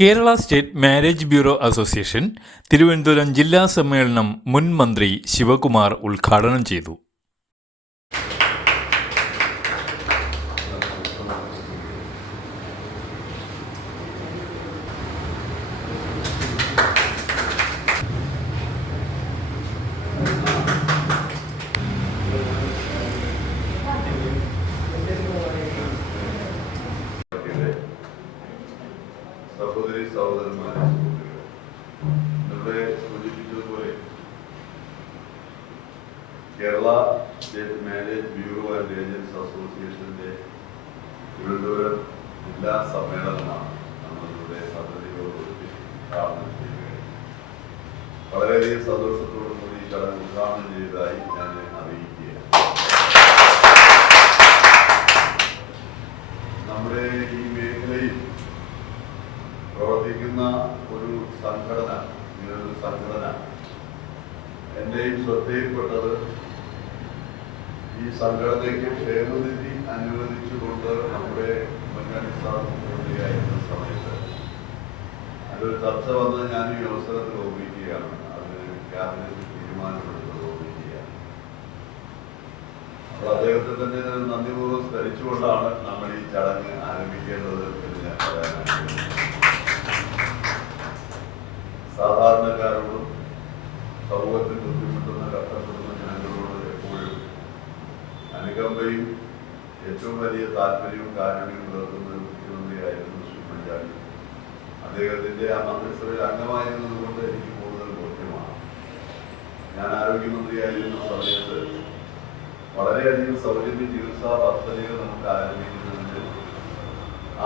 Kerala state marriage bureau association Thiruvananthapuram ജില്ലാ സമ്മേളനം മുൻ മന്ത്രി ശിവകുമാർ ഉദ്ഘാടനം ചെയ്തു. സഹോദരി സഹോദരന്മാരെ, ഇവിടെ സൂചിപ്പിച്ചതുപോലെ Kerala state marriage bureau and agents അസോസിയേഷന്റെ തിരുവനന്തപുരം ജില്ലാ സമ്മേളനമാണ് നമ്മളിവിടെ സമിതിയോടുകൂടി ഉദ്ഘാടനം ചെയ്യുകയാണ്. വളരെയധികം സന്തോഷത്തോടു കൂടി ഈ ചടങ്ങ് ഉദ്ഘാടനം ചെയ്തതായി ഞാൻ അറിയിക്കുകയാണ്. നമ്മുടെ ഈ മേഖലയിൽ പ്രവർത്തിക്കുന്ന ഒരു സംഘടന, ഇങ്ങനൊരു സംഘടന എൻ്റെയും ശ്രദ്ധയിൽപ്പെട്ടത് ഈ സംഘടനയ്ക്ക് ക്ഷേമനിധി അനുവദിച്ചുകൊണ്ട് നമ്മുടെ ഉമ്മൻചാണ്ടി സാർ മുഖ്യമന്ത്രിയായിരുന്ന സമയത്ത് അതൊരു ചർച്ച വന്ന് ഞാൻ ഈ അവസരത്തിൽ ഓർമ്മിക്കുകയാണ്. അതിന് ക്യാബിനറ്റ് തീരുമാനമെടുത്തത് ഓർമ്മിക്കുകയാണ്. അപ്പോൾ അദ്ദേഹത്തെ തന്നെ നന്ദിപൂർവ്വം സ്മരിച്ചുകൊണ്ടാണ് നമ്മൾ ഈ ചടങ്ങ് ആരംഭിക്കേണ്ടത് എന്ന് ഞാൻ പറയാനാണ്. സാധാരണക്കാരോടും സമൂഹത്തിൽ ബുദ്ധിമുട്ടുന്ന കഷ്ടപ്പെടുന്ന ജനങ്ങളോട് എപ്പോഴും അനുകമ്പയും ഏറ്റവും വലിയ താല്പര്യവും കാരുണ്യവും പുലർത്തുന്ന ഒരു മുഖ്യമന്ത്രിയായിരുന്നു ശ്രീ ഉമ്മൻചാണ്ടി. അദ്ദേഹത്തിന്റെ ആ മന്ത്രിസഭയിൽ അംഗമായിരുന്നത് കൊണ്ട് എനിക്ക് കൂടുതൽ ബോധ്യമാണ്. ഞാൻ ആരോഗ്യമന്ത്രിയായിരുന്ന സമയത്ത് വളരെയധികം സൗജന്യ ചികിത്സാ പദ്ധതികൾ നമുക്ക് ആരംഭിക്കുന്നതിന്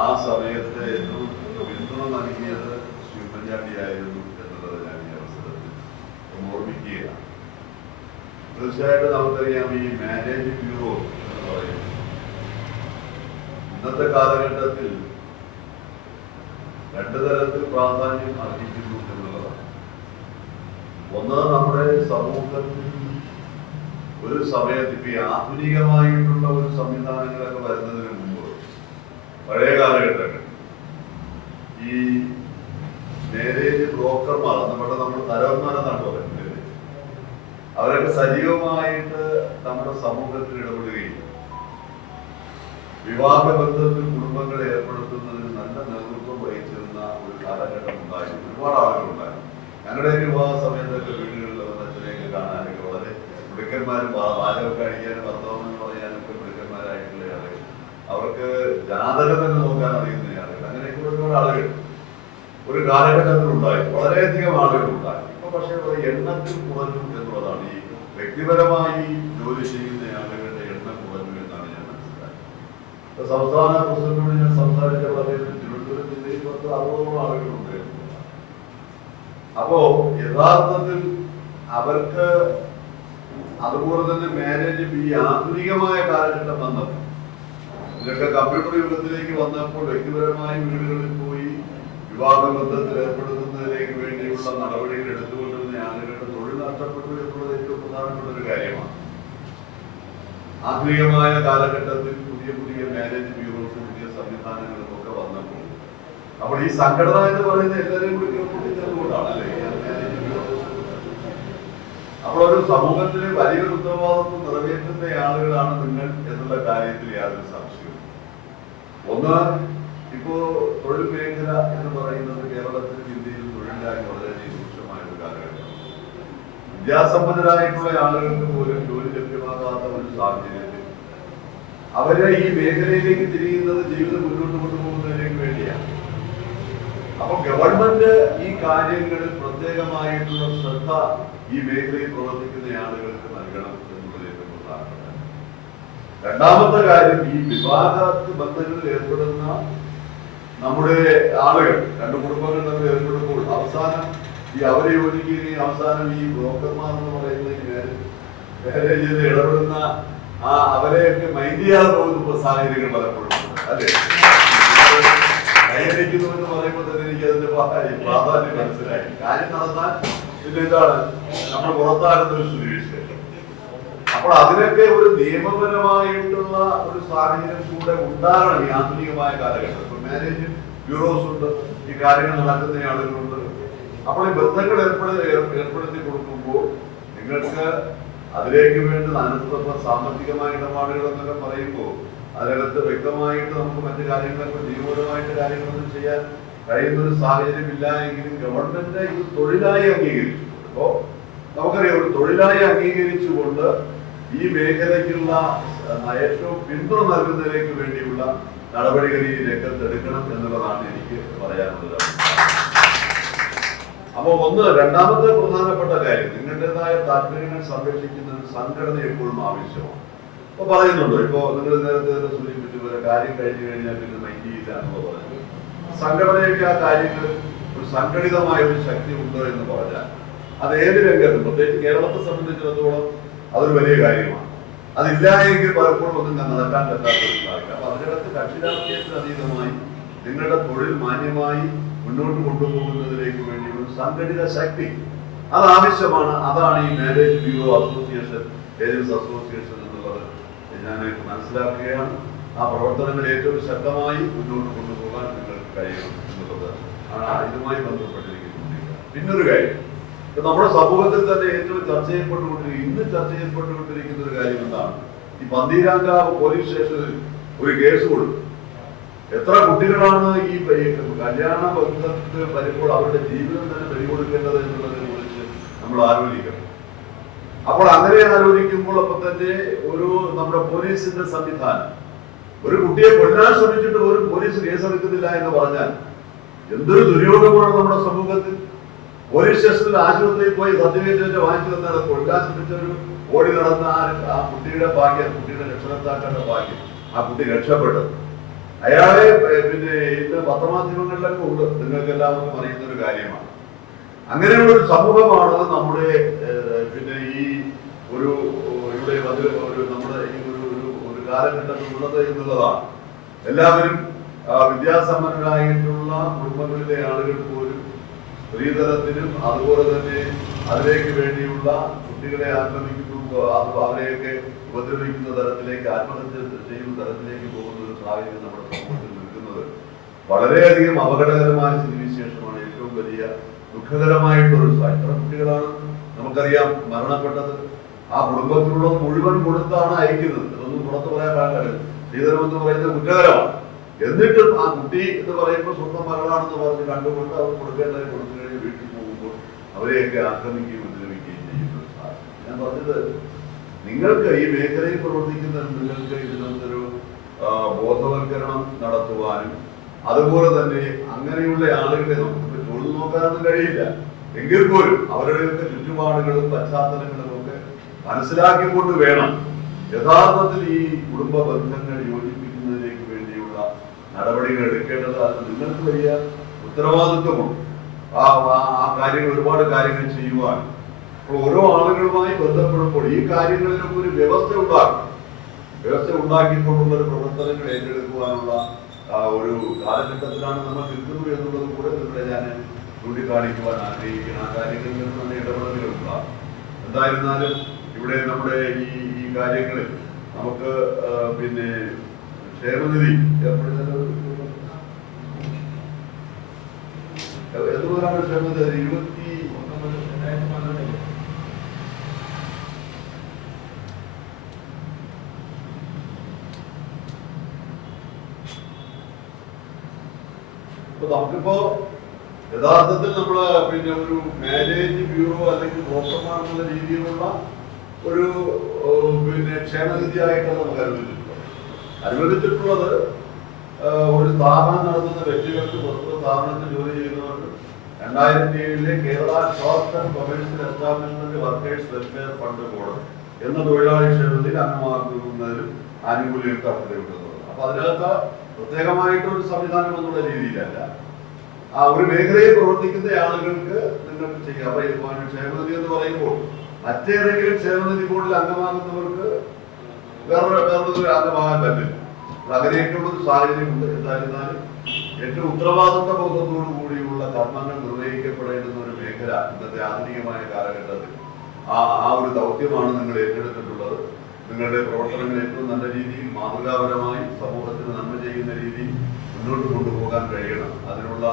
ആ സമയത്ത് ഏറ്റവും പിന്തുണ നൽകിയത് ശ്രീ ഉമ്മൻചാണ്ടിയായിരുന്നു എന്നുള്ളത് ഞാൻ ഈ അവസരത്തിൽ ഓർമ്മിക്കുകയാണ്. തീർച്ചയായിട്ടും നമുക്കറിയാം, ഈ മാരേജ് ബ്യൂറോ എന്ന് പറയുന്നത് ഇന്നത്തെ കാലഘട്ടത്തിൽ രണ്ടു തരത്തിൽ പ്രാധാന്യം അർഹിക്കുന്നു എന്നുള്ളതാണ്. ഒന്ന്, നമ്മുടെ സമൂഹത്തിൽ ഒരു സമയത്ത് ഇപ്പൊ ആധുനികമായിട്ടുള്ള ഒരു സംവിധാനങ്ങളൊക്കെ വരുന്നതിന് മുമ്പ് പഴയ കാലഘട്ടങ്ങളിൽ ഈ മാരേജ് ബ്രോക്കർമാർ, നമ്മൾ തലവന്മാരെന്നാണ് പറയുന്നത്, അവരൊക്കെ സജീവമായിട്ട് നമ്മുടെ സമൂഹത്തിൽ ഇടപെടുകയും വിവാഹബന്ധത്തിൽ കുടുംബങ്ങളെ ഏർപ്പെടുത്തുന്നതിന് നല്ല നേതൃത്വം വഹിച്ചിരുന്ന ഒരു കാലഘട്ടം ഉണ്ടായിരുന്നു. ഒരുപാട് ആളുകളുണ്ടായിരുന്നു. ഞങ്ങളുടെ വിവാഹ സമയത്തൊക്കെ വീടുകളിൽ വന്ന അച്ഛനെയൊക്കെ കാണാനൊക്കെ വളരെ മിടുക്കന്മാരും പാചകമൊക്കെ അടിക്കാനും വർത്തമാനം പറയാനൊക്കെ മിടുക്കന്മാരായിട്ടുള്ള ആളുകൾ, അവർക്ക് ജാതകം തന്നെ നോക്കാൻ അറിയുന്ന ആളുകൾ, അങ്ങനെയൊക്കെ ഒരുപാട് ആളുകൾ ഒരു കാലഘട്ടത്തിൽ ഉണ്ടായി. വളരെയധികം ആളുകൾ ഉണ്ടായി. ഇപ്പൊ പക്ഷേ എണ്ണത്തിൽ കുറഞ്ഞു എന്നുള്ളതാണ്. ഈ വ്യക്തിപരമായി ജോലി ചെയ്യുന്ന ആളുകളുടെ എണ്ണം കുറഞ്ഞു എന്നാണ് ഞാൻ മനസ്സിലാക്കുന്നത്. സംസ്ഥാന പ്രസിഡന്റിനോട് ഞാൻ സംസാരിച്ച പറയുന്നത് തിരുവനന്തപുരം ജില്ലയിൽ 60 ആളുകളുണ്ട്. അപ്പോ യഥാർത്ഥത്തിൽ അവർക്ക് അതുപോലെ തന്നെ മാരേജ് ഈ ആധുനികമായ കാലഘട്ടം വന്നപ്പോൾ, ഇതൊക്കെ കമ്പ്യൂട്ടർ യുഗത്തിലേക്ക് വന്നപ്പോൾ വ്യക്തിപരമായ വീടുകളിൽ പോയി വിവാഹബന്ധത്തിൽ ഏർപ്പെടുത്തുന്നതിലേക്ക് വേണ്ടിയുള്ള നടപടികൾ എടുത്തുകൊണ്ടിരുന്ന ആളുകളുടെ തൊഴിൽ നഷ്ടപ്പെട്ടു എന്നുള്ളത് ഏറ്റവും പ്രധാനപ്പെട്ട ഒരു കാര്യമാണ്. ആധുനികമായ കാലഘട്ടത്തിൽ പുതിയ പുതിയ മാരേജ് ബ്യൂറോസും പുതിയ സംവിധാനങ്ങളും ഒക്കെ വന്നപ്പോൾ, അപ്പോൾ ഈ സംഘടന എന്ന് പറയുന്നത് എല്ലാവരെയും കൂടി കൂട്ടിച്ചേർന്നുകൊണ്ടാണ് അല്ലേ മാരേജ് ബ്യൂറോസ്. അപ്പോൾ ഒരു സമൂഹത്തിലെ വലിയൊരു ഉത്തരവാദിത്വം നിറവേറ്റുന്ന ആളുകളാണ് നിങ്ങൾ എന്നുള്ള കാര്യത്തിൽ യാതൊരു സംശയവും. ഒന്ന്, ഇപ്പോ തൊഴിൽ മേഖല എന്ന് പറയുന്നത് കേരളത്തിലും ഇന്ത്യയിലും തൊഴിലില്ലായ്മ വളരെയധികം രൂക്ഷമായ ഒരു കാലഘട്ടം. വിദ്യാസമ്പന്നരായിട്ടുള്ള ആളുകൾക്ക് പോലും ജോലി ലഭ്യമാകാത്ത ഒരു സാഹചര്യത്തിൽ അവരെ ഈ മേഖലയിലേക്ക് തിരിയുന്നത് ജീവിതം മുന്നോട്ട് കൊണ്ടുപോകുന്നതിലേക്ക് വേണ്ടിയാണ്. അപ്പൊ ഗവൺമെന്റ് ഈ കാര്യങ്ങളിൽ പ്രത്യേകമായിട്ടുള്ള ശ്രദ്ധ ഈ മേഖലയിൽ പ്രവർത്തിക്കുന്ന ആളുകൾക്ക് നൽകണം എന്നുള്ളത് ഏറ്റവും പ്രധാനപ്പെട്ട. രണ്ടാമത്തെ കാര്യം, ഈ വിവാഹ ബന്ധങ്ങളിൽ ഏർപ്പെടുന്ന നമ്മുടെ ആളുകൾ, രണ്ട് കുടുംബങ്ങൾ തമ്മിൽ ഏർപ്പെടുമ്പോൾ അവസാനം ഈ അവരെ യോജിക്കുകയും അവസാനം ഈ ബ്രോക്കർമാർ എന്ന് പറയുന്ന മാരേജ് ചെയ്ത് ഇടപെടുന്ന അവരെയൊക്കെ മൈൻഡ് ചെയ്യാതെ പോകുന്ന സാഹചര്യങ്ങൾ പലപ്പോഴും അല്ലെ. കൈയടിക്കുന്നു എന്ന് പറയുമ്പോൾ തന്നെ എനിക്ക് അതിന്റെ പ്രാധാന്യം മനസ്സിലായി. കാര്യം നടന്നാൽ ഇതിലെന്താണ് നമ്മൾ പുറത്താകുന്ന ഒരു സ്ഥിതിവിശേഷം. അപ്പോൾ അതിനൊക്കെ ഒരു നിയമപരമായിട്ടുള്ള ഒരു സാഹചര്യം കൂടെ ഉണ്ടാകണം ഈ ആധുനികമായ കാലഘട്ടം. മാരേജ് ബ്യൂറോസ് ഉണ്ട്, ഈ കാര്യങ്ങൾ നടക്കുന്ന ആളുകളുണ്ട്. അപ്പോൾ ഈ ബന്ധങ്ങൾ ഏർപ്പെടുത്തി കൊടുക്കുമ്പോൾ നിങ്ങൾക്ക് അതിലേക്ക് വേണ്ടുന്ന അനുസൃത സാമ്പത്തികമായ ഇടപാടുകൾ എന്നൊക്കെ പറയുമ്പോൾ അതിനകത്ത് വ്യക്തമായിട്ട് നമുക്ക് മറ്റു കാര്യങ്ങളൊക്കെ ജീവപരമായിട്ട് കാര്യങ്ങളൊന്നും ചെയ്യാൻ കഴിയുന്ന ഒരു സാഹചര്യം ഇല്ല എങ്കിലും ഗവൺമെന്റ് ഇത് തൊഴിലായി അംഗീകരിച്ചു. അപ്പോ നമുക്കറിയാം, ഒരു തൊഴിലായി അംഗീകരിച്ചുകൊണ്ട് ഈ മേഖലയ്ക്കുള്ള ഏറ്റവും പിന്തുണ നൽകുന്നതിലേക്ക് വേണ്ടിയുള്ള നടപടികൾ ഈ രംഗത്തെടുക്കണം എന്നുള്ളതാണ് എനിക്ക് പറയാനുള്ളത്. അപ്പൊ രണ്ടാമത്തെ പ്രധാനപ്പെട്ട കാര്യം, നിങ്ങളുടേതായ താല്പര്യങ്ങൾ സംരക്ഷിക്കുന്ന ഒരു സംഘടന എപ്പോഴും ആവശ്യമാണ്. അപ്പൊ പറയുന്നുണ്ടോ, ഇപ്പോ നിങ്ങൾ നേരത്തെ സൂചിപ്പിച്ച പോലെ കാര്യം കഴിഞ്ഞു കഴിഞ്ഞാൽ പിന്നെ മൈൻഡ് ചെയ്യില്ല എന്നുള്ളത് പറഞ്ഞു. സംഘടനയൊക്കെ ആ കാര്യങ്ങൾ ഒരു സംഘടിതമായ ഒരു ശക്തി ഉണ്ട് എന്ന് പറഞ്ഞാൽ അത് ഏത് രംഗത്തും, പ്രത്യേകിച്ച് കേരളത്തെ സംബന്ധിച്ചിടത്തോളം അതൊരു വലിയ കാര്യമാണ്. അതില്ല എങ്കിൽ പലപ്പോഴും ഒന്നും നടക്കാൻ പറ്റാത്ത ഒരു കാര്യം. അപ്പൊ അതിനകത്ത് കക്ഷി രാഷ്ട്രീയത്തിന് അതീതമായി നിങ്ങളുടെ തൊഴിൽ മാന്യമായി മുന്നോട്ട് കൊണ്ടുപോകുന്നതിലേക്ക് വേണ്ടി ഒരു സംഘടിത ശക്തി അത് ആവശ്യമാണ്. അതാണ് ഈ marriage bureau association, agents association എന്നുള്ളത് ഞാൻ മനസ്സിലാക്കുകയാണ്. ആ പ്രവർത്തനങ്ങൾ ഏറ്റവും ശക്തമായി മുന്നോട്ട് കൊണ്ടുപോകാൻ നിങ്ങൾക്ക് കഴിയണം എന്നുള്ളത് ആണ് ഇതുമായി ബന്ധപ്പെട്ടിരിക്കുന്നത്. പിന്നൊരു കാര്യം, നമ്മുടെ സമൂഹത്തിൽ തന്നെ ഏറ്റവും ഇന്ന് ചർച്ച ചെയ്യപ്പെട്ടുകൊണ്ടിരിക്കുന്ന ഒരു കാര്യം എന്താണ്? ഈ പന്തീരാങ്കാവ് പോലീസ് സ്റ്റേഷനിൽ ഒരു കേസ് കൊടുത്തു. എത്ര കുട്ടികളാണ് ഈ കല്യാണ ബന്ധത്തിൽ വരുമ്പോൾ അവരുടെ ജീവിതം തന്നെ ബലികൊടുക്കേണ്ടത് എന്നുള്ളതിനെ കുറിച്ച് നമ്മൾ ആലോചിക്കണം. അപ്പോൾ അങ്ങനെ ആലോചിക്കുമ്പോൾ അപ്പൊ തന്നെ നമ്മുടെ പോലീസിന്റെ സംവിധാനം, ഒരു കുട്ടിയെ കൊല്ലാൻ ശ്രമിച്ചിട്ട് ഒരു പോലീസ് കേസെടുക്കുന്നില്ല എന്ന് പറഞ്ഞാൽ എന്തൊരു ദുര്യോഗമാണ് നമ്മുടെ സമൂഹത്തിൽ. പോലീസ് സ്റ്റേഷനിൽ ആശുപത്രിയിൽ പോയി സർട്ടിഫിക്കറ്റ് വാങ്ങിച്ചു തന്നാണ് കൊല്ലാൻ ശ്രമിച്ചൊരു ഓടി നടന്ന ആ കുട്ടിയുടെ ഭാഗ്യം, കുട്ടിയുടെ രക്ഷകർത്താക്കളുടെ ഭാഗ്യം, ആ കുട്ടി രക്ഷപ്പെട്ടത്. അയാളെ പിന്നെ ഇന്ന് പത്രമാധ്യമങ്ങളിലൊക്കെ ഉണ്ട്, നിങ്ങൾക്ക് എല്ലാവർക്കും അറിയുന്ന ഒരു കാര്യമാണ്. അങ്ങനെയുള്ള ഒരു സമൂഹമാണ് നമ്മുടെ പിന്നെ ഈ ഇവിടെ നമ്മുടെ ഈ ഒരു കാലഘട്ടത്തിൽ ഉള്ളത് എന്നുള്ളതാണ്. എല്ലാവരും വിദ്യാസമ്പന്നരായിട്ടുള്ള കുടുംബങ്ങളിലെ ആളുകൾ പോലും സ്ത്രീധനത്തിനും അതുപോലെ തന്നെ അതിലേക്ക് വേണ്ടിയുള്ള കുട്ടികളെ ആക്രമിക്കുമ്പോൾ അവരെയൊക്കെ ഉപദ്രവിക്കുന്ന തരത്തിലേക്ക്, ആത്മഹത്യ ചെയ്യുന്ന തരത്തിലേക്ക് പോകുന്ന ഒരു സാഹചര്യം നമ്മുടെ സമൂഹത്തിൽ നിൽക്കുന്നത് വളരെയധികം അപകടകരമായ സ്ഥിതിവിശേഷമാണ്. ഏറ്റവും വലിയ ദുഃഖകരമായിട്ടൊരു എത്ര കുട്ടികളാണ് നമുക്കറിയാം മരണപ്പെട്ടത്. ആ കുടുംബത്തിലുള്ളത് മുഴുവൻ കൊടുത്താണ് അയക്കുന്നത്. ഇതൊന്നും പുറത്തു പറയാൻ പാടില്ല. സ്ത്രീധനം എന്ന് പറയുന്നത് കുറ്റകരമാണ്. എന്നിട്ടും ആ കുട്ടി എന്ന് പറയുമ്പോൾ സ്വന്തം മകളാണെന്ന് പറഞ്ഞ് കണ്ടുകൊണ്ട് അവർ കൊടുക്കേണ്ടത് കൊടുത്തു കഴിഞ്ഞ് വീട്ടിൽ പോകുമ്പോൾ അവരെയൊക്കെ ആക്രമിക്കുകയും ഉപദ്രവിക്കുകയും ചെയ്യുന്ന സാഹചര്യം. ഞാൻ പറഞ്ഞത്, നിങ്ങൾക്ക് ഈ മേഖലയിൽ പ്രവർത്തിക്കുന്ന നിങ്ങൾക്ക് ഇതിനൊരു ബോധവൽക്കരണം നടത്തുവാനും അതുപോലെ തന്നെ അങ്ങനെയുള്ള ആളുകളെ നമുക്ക് തൊഴിൽ നോക്കാനൊന്നും കഴിയില്ല. എങ്കിൽ പോലും അവരുടെയൊക്കെ ചുറ്റുപാടുകളും പശ്ചാത്തലങ്ങളും ഒക്കെ മനസ്സിലാക്കിക്കൊണ്ട് വേണം യഥാർത്ഥത്തിൽ ഈ കുടുംബ ബന്ധങ്ങൾ യോജിപ്പിക്കുന്നതിലേക്ക് വേണ്ടിയുള്ള നടപടികൾ എടുക്കേണ്ടത്. അത് നിങ്ങൾക്ക് വലിയ ഉത്തരവാദിത്വമുണ്ട്. ആ കാര്യങ്ങൾ, ഒരുപാട് കാര്യങ്ങൾ ചെയ്യുവാൻ. അപ്പോൾ ഓരോ ആളുകളുമായി ബന്ധപ്പെടുമ്പോൾ ഈ കാര്യങ്ങളിലൊക്കെ ഒരു വ്യവസ്ഥ ഉണ്ടാക്കിക്കൊണ്ടുള്ള ഒരു പ്രവർത്തനങ്ങൾ ഏറ്റെടുക്കുവാനുള്ള ഒരു കാലഘട്ടത്തിലാണ് നമ്മൾ നിൽക്കുന്നത് എന്നുള്ളത് കൂടെ നിങ്ങളെ ഞാൻ ചൂണ്ടിക്കാണിക്കുവാൻ ആഗ്രഹിക്കുന്ന ആ കാര്യങ്ങളിൽ നിന്ന് തന്നെ ഇടപെടലുകൾ ഉണ്ടാകും. എന്തായിരുന്നാലും ഇവിടെ നമ്മുടെ ഈ കാര്യങ്ങളിൽ നമുക്ക് പിന്നെ ക്ഷേമനിധി ഏർപ്പെടുത്തുന്നത് എന്തുകൊണ്ടാണ് ക്ഷേമനിധി 2019 നമുക്കിപ്പോ യഥാർത്ഥത്തിൽ നമ്മള് പിന്നെ ഒരു മാരേജ് ബ്യൂറോ അല്ലെങ്കിൽ ബ്രോക്കർമാർ എന്നുള്ള രീതിയിലുള്ള ഒരു പിന്നെ ക്ഷേമനിധിയായിട്ടാണ് നമുക്ക് അനുവദിച്ചിട്ടുള്ളത്. ഒരു സ്ഥാപനം നടത്തുന്ന വ്യക്തികൾക്ക് പ്രസ്തുത സ്ഥാപനത്തിൽ ജോലി ചെയ്യുന്നവർക്ക് 2007 Kerala short and commercial establishment workers welfare fund board എന്ന തൊഴിലാളി ക്ഷേമത്തിൽ അംഗമാക്കുന്നതിനും ആനുകൂല്യം തടസ്സപ്പെടുന്നത്. അപ്പൊ അതിനകത്ത് പ്രത്യേകമായിട്ടൊരു സംവിധാനം എന്നുള്ള രീതിയിലല്ല, ആ ഒരു മേഖലയിൽ പ്രവർത്തിക്കുന്ന ആളുകൾക്ക് നിങ്ങൾക്ക് ചെയ്യാം. അപ്പൊ ക്ഷേമനിധി എന്ന് പറയുമ്പോൾ മറ്റേതെങ്കിലും ക്ഷേമനിധി ബോർഡിൽ അംഗമാകുന്നവർക്ക് വേറൊരു അംഗമാകാൻ പറ്റില്ല. അങ്ങനെയൊക്കെയുള്ള ഒരു സാഹചര്യമുണ്ട്. എന്തായിരുന്നാലും ഏറ്റവും ഉത്തരവാദിത്വ ബോധത്തോടു കൂടിയുള്ള കർമ്മങ്ങൾ നിർവഹിക്കപ്പെടേണ്ടുന്ന ഒരു മേഖല ഇന്നത്തെ ആധുനികമായ കാലഘട്ടത്തിൽ ആ ഒരു ദൗത്യമാണ് നിങ്ങൾ ഏറ്റെടുത്തിട്ടുള്ളത്. നിങ്ങളുടെ പ്രവർത്തനങ്ങൾ ഏറ്റവും നല്ല രീതിയിൽ മാതൃകാപരമായി സമൂഹത്തിന് നന്മ ചെയ്യുന്ന രീതിയിൽ മുന്നോട്ട് കൊണ്ടുപോകാൻ കഴിയണം. അതിനുള്ള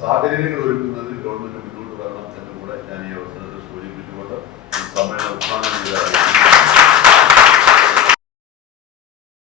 സാഹചര്യങ്ങൾ ഒരുക്കുന്നതിൽ ഗവൺമെന്റ് മുന്നോട്ട് വരണം എന്ന് കൂടെ ഞാൻ ഈ അവസരത്തിൽ സൂചിപ്പിച്ചുകൊണ്ട് ഈ സമ്മേളനം ഉദ്ഘാടനം ചെയ്ത